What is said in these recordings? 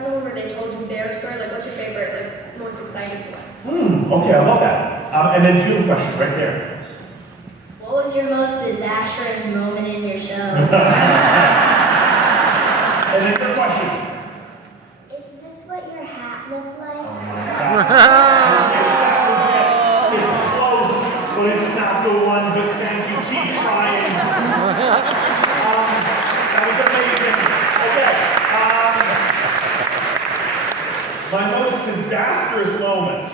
puzzle where they told you their story? Like, what's your favorite, like, most exciting one? Okay, I love that. And then do you have a question right there? What was your most disastrous moment in your show? And then your question. Is this what your hat looked like? It's close, but it's not the one, but thank you. Keep trying. That was amazing. Okay. My most disastrous moment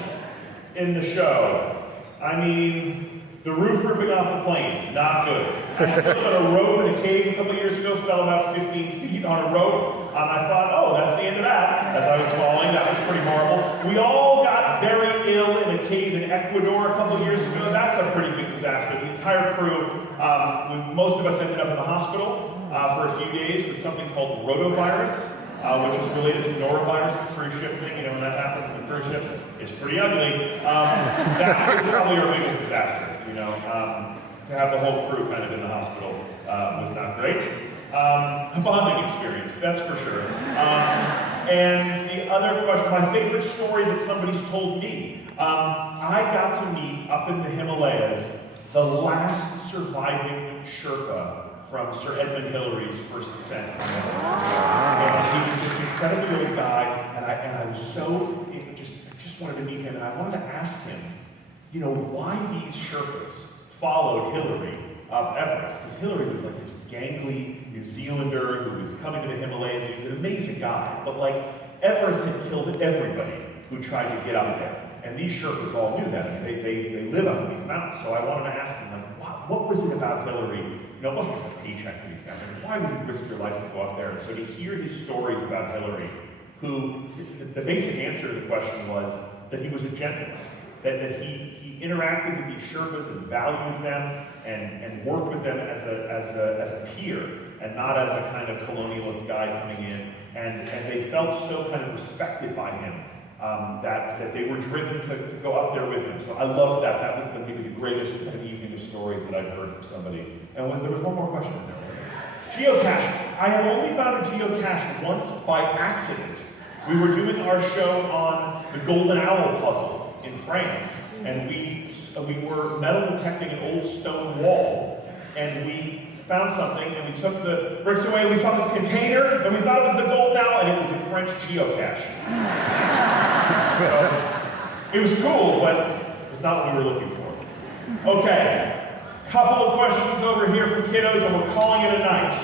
in the show. I mean, the roof ripping off the plane, not good. I slipped on a rope in a cave a couple years ago, fell about 15 feet on a rope, and I thought, oh, that's the end of that. As I was falling, that was pretty horrible. We all got very ill in a cave in Ecuador a couple years ago. That's a pretty big disaster. The entire crew, most of us ended up in the hospital for a few days with something called rotavirus, which is related to norovirus, cruise ship thing. You know, when that happens in the cruise ships, it's pretty ugly. That was probably our biggest disaster. You know, to have the whole crew kind of in the hospital was not great. A bonding experience, that's for sure. And the other question, my favorite story that somebody's told me, I got to meet up in the Himalayas the last surviving Sherpa from Sir Edmund Hillary's first ascent. And he was this incredibly old guy, and I was so, I just wanted to meet him, and I wanted to ask him, you know, why these Sherpas followed Hillary up Everest. Because Hillary was like this gangly New Zealander who was coming to the Himalayas, and he was an amazing guy. But like, Everest had killed everybody who tried to get up there. And these Sherpas all knew that. They live up in these mountains. So I wanted to ask him, like, wow, what was it about Hillary? You know, it wasn't just a paycheck for these guys. I mean, why would you risk your life to go up there? And so to hear his stories about Hillary, who, the basic answer to the question was that he was a gentleman. That he interacted with these Sherpas and valued them and worked with them as a peer and not as a kind of colonialist guy coming in. And they felt so kind of respected by him that they were driven to go up there with him. So I loved that. That was maybe the greatest kind of evening of stories that I've heard from somebody. And there was one more question in there. Geocaching. I have only found a geocache once by accident. We were doing our show on the Golden Owl puzzle in France, and we were metal detecting an old stone wall, and we found something, and we took the bricks away, and we saw this container, and we thought it was the Golden Owl, and it was a French geocache. So, it was cool, but it was not what we were looking for. Okay, couple of questions over here from kiddos, and we're calling it a night.